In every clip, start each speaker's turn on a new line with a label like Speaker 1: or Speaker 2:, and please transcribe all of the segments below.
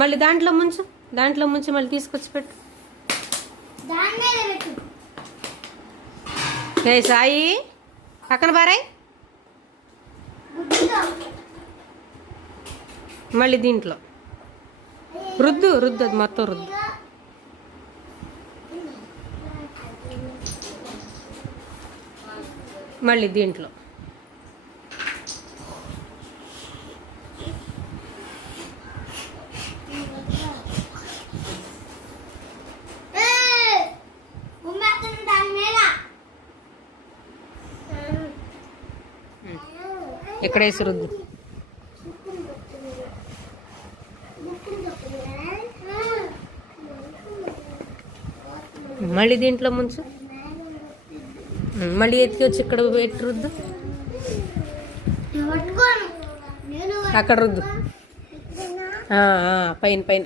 Speaker 1: మళ్ళీ దాంట్లో ముంచు. దాంట్లో ముంచి మళ్ళీ తీసుకొచ్చి పెట్టు. సాయి పక్కన బారాయ్ మళ్ళీ దీంట్లో. రుద్దు రుద్దు అది మొత్తం రుద్దు. మళ్ళీ దీంట్లో. ఎక్కడ వేసి రుద్దు మళ్ళీ దీంట్లో ముంచు. మళ్ళీ ఎత్తికి వచ్చి ఇక్కడ పెట్టి రుద్దు. అక్కడ రుద్దు పైన పైన.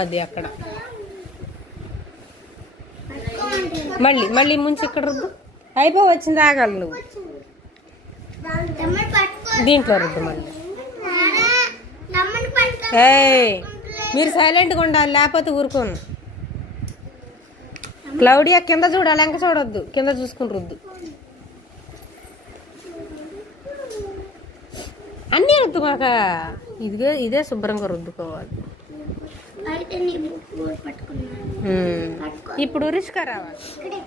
Speaker 1: అది అక్కడ. మళ్ళీ మళ్ళీ ముంచి ఇక్కడ రుద్దు. అయిపో వచ్చింది ఆగాలి నువ్వు. దీంట్లో రుద్దు మళ్ళీ
Speaker 2: నాన్న, తమ్ముడు పట్టుకో.
Speaker 1: ఏయ్ మీరు సైలెంట్గా ఉండాలి లేకపోతే ఊరుకోను. క్లౌడియా కింద చూడాలి వెంక చూడొద్దు. కింద చూసుకుని రుద్దు. అన్నీ రుద్దు మాక ఇదే ఇదే శుభ్రంగా రుద్దుకోవాలి. ఇప్పుడు రిష్కా రావాలి.
Speaker 2: ఇక్కడే.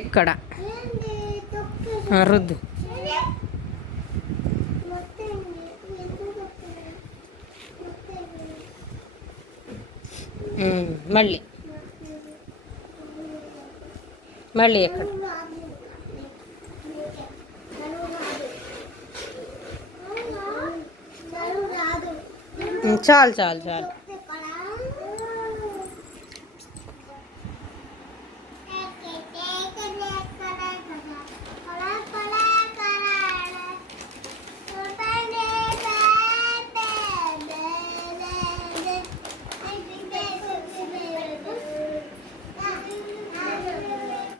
Speaker 1: ఎక్కడ రుద్దు
Speaker 2: మొత్తం ఎందుకు తొక్కుతున్నావు? మొత్తం
Speaker 1: ఉమ్, మళ్ళీ మళ్ళీ ఎక్కడ ఉమ్, చాలు చాలు చాలు